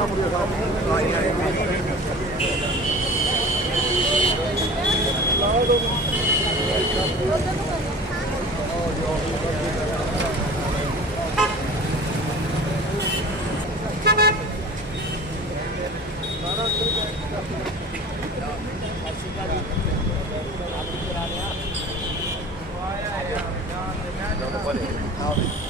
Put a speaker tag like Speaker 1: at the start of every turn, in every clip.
Speaker 1: Sağ olun. Thank you.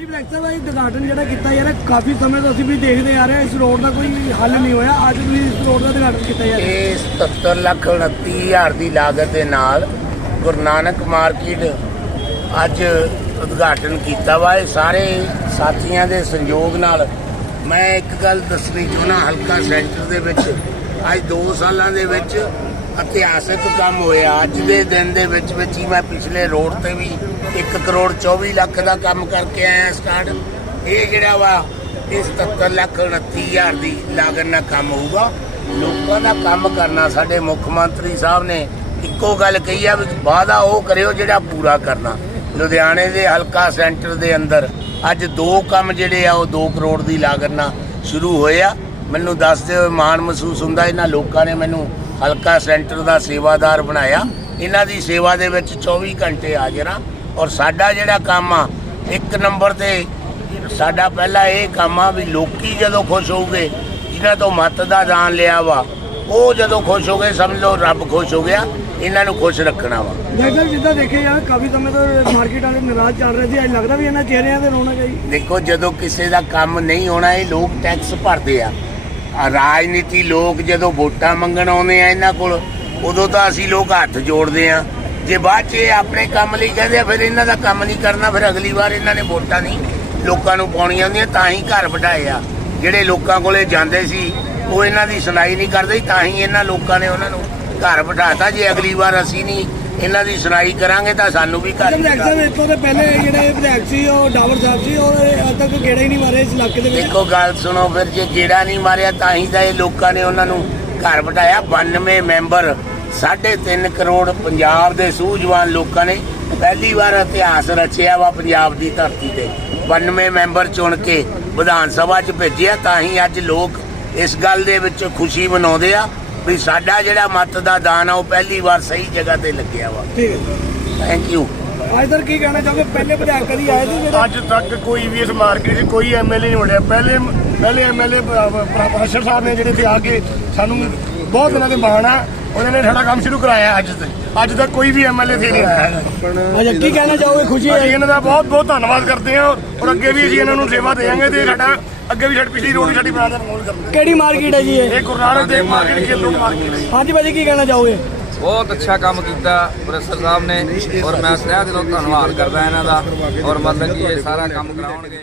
Speaker 2: ਹਾਂਜੀ Black ਸਾਹਿਬ ਇਹ ਉਦਘਾਟਨ ਜਿਹੜਾ ਕੀਤਾ ਯਾਰ, ਕਾਫੀ ਸਮੇਂ ਤੋਂ ਅਸੀਂ ਵੀ ਦੇਖਦੇ ਆ ਰਹੇ ਹਾਂ, ਇਸ ਰੋਡ ਦਾ ਕੋਈ ਹੱਲ ਨਹੀਂ ਹੋਇਆ। ਅੱਜ ਤੁਸੀਂ ਇਸ ਰੋਡ ਦਾ ਉਦਘਾਟਨ ਕੀਤਾ ਯਾਰ।
Speaker 1: ਇਹ 77 ਲੱਖ 29 ਹਜ਼ਾਰ ਦੀ ਲਾਗਤ ਦੇ ਨਾਲ ਗੁਰੂ ਨਾਨਕ ਮਾਰਕੀਟ ਅੱਜ ਉਦਘਾਟਨ ਕੀਤਾ ਵਾ। ਇਹ ਸਾਰੇ ਸਾਥੀਆਂ ਦੇ ਸੰਯੋਗ ਨਾਲ ਮੈਂ ਇੱਕ ਗੱਲ ਦੱਸਣੀ ਚਾਹੁੰਦਾ, ਹਲਕਾ ਸੈਂਟਰ ਦੇ ਵਿੱਚ। ਅੱਜ 2 ਸਾਲਾਂ ਦੇ ਵਿੱਚ ਇਤਿਹਾਸਕ ਕੰਮ ਹੋਇਆ। ਅੱਜ ਦੇ ਦਿਨ ਦੇ ਵਿੱਚ ਵਿੱਚ ਹੀ ਮੈਂ ਪਿਛਲੇ ਰੋਡ ਤੇ ਵੀ 1 ਕਰੋੜ 24 ਲੱਖ ਦਾ ਕੰਮ ਕਰਕੇ ਆਇਆ ਸਟਾਰਟ ਇਹ ਜਿਹੜਾ ਵਾ, ਇਹ 77 ਲੱਖ 29 ਹਜ਼ਾਰ ਦੀ ਲਾਗਤ ਨਾਲ ਕੰਮ ਹੋਊਗਾ। ਲੋਕਾਂ ਦਾ ਕੰਮ ਕਰਨਾ, ਸਾਡੇ ਮੁੱਖ ਮੰਤਰੀ ਸਾਹਿਬ ਨੇ ਇੱਕੋ ਗੱਲ ਕਹੀ ਆ ਵੀ ਵਾਅਦਾ ਉਹ ਕਰਿਓ ਜਿਹੜਾ ਪੂਰਾ ਕਰਨਾ। ਲੁਧਿਆਣੇ ਦੇ ਹਲਕਾ ਸੈਂਟਰ ਦੇ ਅੰਦਰ ਅੱਜ ਦੋ ਕੰਮ ਜਿਹੜੇ ਆ, ਉਹ 2 ਕਰੋੜ ਦੀ ਲਾਗਤ ਨਾਲ ਸ਼ੁਰੂ ਹੋਏ ਆ। ਮੈਨੂੰ ਦੱਸਦੇ ਹੋਏ ਮਾਣ ਮਹਿਸੂਸ ਹੁੰਦਾ ਇਹਨਾਂ ਲੋਕਾਂ ਨੇ ਮੈਨੂੰ ਹਲਕਾ ਸੈਂਟਰ ਦਾ ਸੇਵਾਦਾਰ ਬਣਾਇਆ। ਇਹਨਾਂ ਦੀ ਸੇਵਾ ਦੇ ਵਿੱਚ 24 ਘੰਟੇ ਹਾਜ਼ਰ ਔਰ ਸਾਡਾ ਜਿਹੜਾ ਕੰਮ ਆ ਇੱਕ ਨੰਬਰ ਤੇ ਸਾਡਾ ਪਹਿਲਾ ਇਹ ਕੰਮ ਆ ਵੀ ਲੋਕੀ ਜਦੋਂ ਖੁਸ਼ ਹੋਊਗੇ ਜਿਨ੍ਹਾਂ ਤੋਂ ਮਤ ਦਾ ਦਾਨ ਲਿਆ ਵਾ ਉਹ ਜਦੋਂ ਖੁਸ਼ ਹੋ ਗਏ ਸਮਝ ਲਓ ਰੱਬ ਖੁਸ਼ ਹੋ ਗਿਆ ਇਹਨਾਂ ਨੂੰ ਖੁਸ਼ ਰੱਖਣਾ ਵਾ।
Speaker 2: ਸਾਹਿਬ ਜਿੱਦਾਂ ਦੇਖਿਆ ਯਾਰ ਕਾਫੀ ਸਮੇਂ ਤੋਂ ਮਾਰਕੀਟ ਵਾਲੇ ਨਾਰਾਜ਼ ਚੱਲ ਰਹੇ ਸੀ ਅੱਜ ਲੱਗਦਾ ਵੀ ਇਹਨਾਂ ਚਿਹਰਿਆਂ ਤੇ ਰੌਣਕ ਹੈ ਜੀ।
Speaker 1: ਦੇਖੋ ਜਦੋਂ ਕਿਸੇ ਦਾ ਕੰਮ ਨਹੀਂ ਹੋਣਾ ਇਹ ਲੋਕ ਟੈਕਸ ਭਰਦੇ ਆ। ਆ ਰਾਜਨੀਤੀ ਲੋਕ ਜਦੋਂ ਵੋਟਾਂ ਮੰਗਣ ਆਉਂਦੇ ਆ ਇਹਨਾਂ ਕੋਲ, ਉਦੋਂ ਤਾਂ ਅਸੀਂ ਲੋਕ ਹੱਥ ਜੋੜਦੇ ਆ। ਜੇ ਬਾਅਦ 'ਚ ਇਹ ਆਪਣੇ ਕੰਮ ਲਈ ਕਹਿੰਦੇ ਆ, ਫਿਰ ਇਹਨਾਂ ਦਾ ਕੰਮ ਨਹੀਂ ਕਰਨਾ, ਫਿਰ ਅਗਲੀ ਵਾਰ ਇਹਨਾਂ ਨੇ ਵੋਟਾਂ ਨਹੀਂ ਲੋਕਾਂ ਨੂੰ ਪਾਉਣੀਆਂ ਹੁੰਦੀਆਂ, ਤਾਂ ਹੀ ਘਰ ਵਢਾਏ ਆ। ਜਿਹੜੇ ਲੋਕਾਂ ਕੋਲੇ ਜਾਂਦੇ ਸੀ, ਉਹ ਇਹਨਾਂ ਦੀ ਸੁਣਾਈ ਨਹੀਂ ਕਰਦੇ, ਤਾਂ ਹੀ ਇਹਨਾਂ ਲੋਕਾਂ ਨੇ ਉਹਨਾਂ ਨੂੰ ਘਰ ਬਿਠਾਤਾ। ਜੇ ਅਗਲੀ ਵਾਰ ਅਸੀਂ ਨਹੀਂ ਇਹਨਾਂ ਦੀ ਸੁਣਾਈ ਕਰਾਂਗੇ ਤਾਂ ਸਾਨੂੰ ਵੀ ਘਰ
Speaker 2: ਬਲੈਕ ਸਾਹਿਬ ਇਸ ਤੋਂ ਤੇ ਪਹਿਲੇ ਜਿਹੜੇ ਵਿਧਾਇਕ ਸੀ ਉਹ ਡਾਵਰ ਸਾਹਿਬ ਸੀ ਉਹ ਅੱਜ ਤੱਕ ਗੇੜਾ ਹੀ ਨਹੀਂ ਮਾਰੇ ਇਸ ਇਲਾਕੇ ਦੇ ਵਿੱਚ?
Speaker 1: ਦੇਖੋ ਗੱਲ ਸੁਣੋ ਫਿਰ ਜੇ ਗੇੜਾ ਨਹੀਂ ਮਾਰਿਆ ਤਾਂ ਹੀ ਤਾਂ ਇਹ ਲੋਕਾਂ ਨੇ ਉਹਨਾਂ ਨੂੰ ਘਰ ਬਿਠਾਇਆ 92 ਮੈਂਬਰ 3.5 ਕਰੋੜ ਪੰਜਾਬ ਦੇ ਸੂਝਵਾਨ ਲੋਕਾਂ ਨੇ ਪਹਿਲੀ ਵਾਰ ਇਤਿਹਾਸ ਰਚਿਆ ਵਾ ਪੰਜਾਬ ਦੀ ਧਰਤੀ ਤੇ। 92 ਮੈਂਬਰ ਚੁਣ ਕੇ ਵਿਧਾਨ ਸਭਾ 'ਚ ਭੇਜਿਆ ਤਾਂ ਹੀ ਅੱਜ ਲੋਕ ਇਸ ਗੱਲ ਦੇ ਵਿੱਚ ਖੁਸ਼ੀ ਮਨਾਉਂਦੇ ਆ। ਵੀ ਸਾਡਾ ਜਿਹੜਾ ਮਤ ਦਾ ਦਾਨ ਆ ਉਹ ਪਹਿਲੀ ਵਾਰ ਸਹੀ ਜਗ੍ਹਾ ਤੇ ਲੱਗਿਆ ਵਾ।
Speaker 2: ਠੀਕ।
Speaker 1: ਥੈਂਕ ਯੂ
Speaker 2: ਅੱਜ ਤੱਕ ਕੀ ਕਹਿਣਾ ਚਾਹੋਗੇ? ਪਹਿਲੇ ਵਿਧਾਇਕ ਕਦੀ ਆਏ ਸੀ ਜਿਹੜਾ
Speaker 3: ਅੱਜ ਤੱਕ ਕੋਈ ਵੀ ਇਸ ਮਾਰਕੀਟ 'ਚ ਕੋਈ ਐਮਐਲਏ ਨਹੀਂ ਵੜਿਆ। ਪਹਿਲੇ ਪਹਿਲੇ ਐਮਐਲਏ ਪ੍ਰੋਫੈਸਰ ਸਾਹਿਬ ਨੇ ਜਿਹੜੇ ਇੱਥੇ ਆ ਕੇ ਸਾਨੂੰ ਬਹੁਤ ਦਿਨਾਂ ਦੇ ਮਾਣ ਆ ਉਹਨਾਂ ਨੇ ਸਾਡਾ ਕੰਮ ਸ਼ੁਰੂ ਕਰਾਇਆ ਅੱਜ ਤੱਕ ਅੱਜ ਤੱਕ ਕੋਈ ਵੀ ਐਮਐਲਏ ਇੱਥੇ ਨਹੀਂ ਆਇਆ।
Speaker 2: ਅੱਛਾ ਕੀ ਕਹਿਣਾ ਚਾਹੋਗੇ? ਖੁਸ਼ੀ ਹੈ।
Speaker 3: ਇਹਨਾਂ ਦਾ ਬਹੁਤ ਬਹੁਤ ਧੰਨਵਾਦ ਕਰਦੇ ਹਾਂ ਔਰ ਅੱਗੇ ਵੀ ਅਸੀਂ ਇਹਨਾਂ ਨੂੰ ਸੇਵਾ ਦੇਵਾਂਗੇ ਤੇ ਸਾਡਾ ਅੱਗੇ ਵੀ ਸਾਡੀ ਪਿਛਲੀ ਰੋਡ ਸਾਡੀ ਬਣਾ ਦਾ ਮੋਲ ਕਰਦੇ
Speaker 2: ਕਿਹੜੀ ਮਾਰਕੀਟ ਹੈ ਜੀ ਇਹ?
Speaker 3: ਇਹ Guru Nanak Dev market road market ਹੈ।
Speaker 2: ਹਾਂਜੀ ਭਾਜੀ ਕੀ ਕਹਿਣਾ ਚਾਹੋਗੇ?
Speaker 4: ਬਹੁਤ ਅੱਛਾ ਕੰਮ ਕੀਤਾ ਪ੍ਰੋਫੈਸਰ ਸਾਹਿਬ ਨੇ ਔਰ ਮੈਂ ਸਹਿ ਦਿਲੋਂ ਧੰਨਵਾਦ ਕਰਦਾ ਇਹਨਾਂ ਦਾ ਔਰ ਮਤਲਬ ਕਿ ਇਹ ਸਾਰਾ ਕੰਮ ਕਰਾਉਣਗੇ।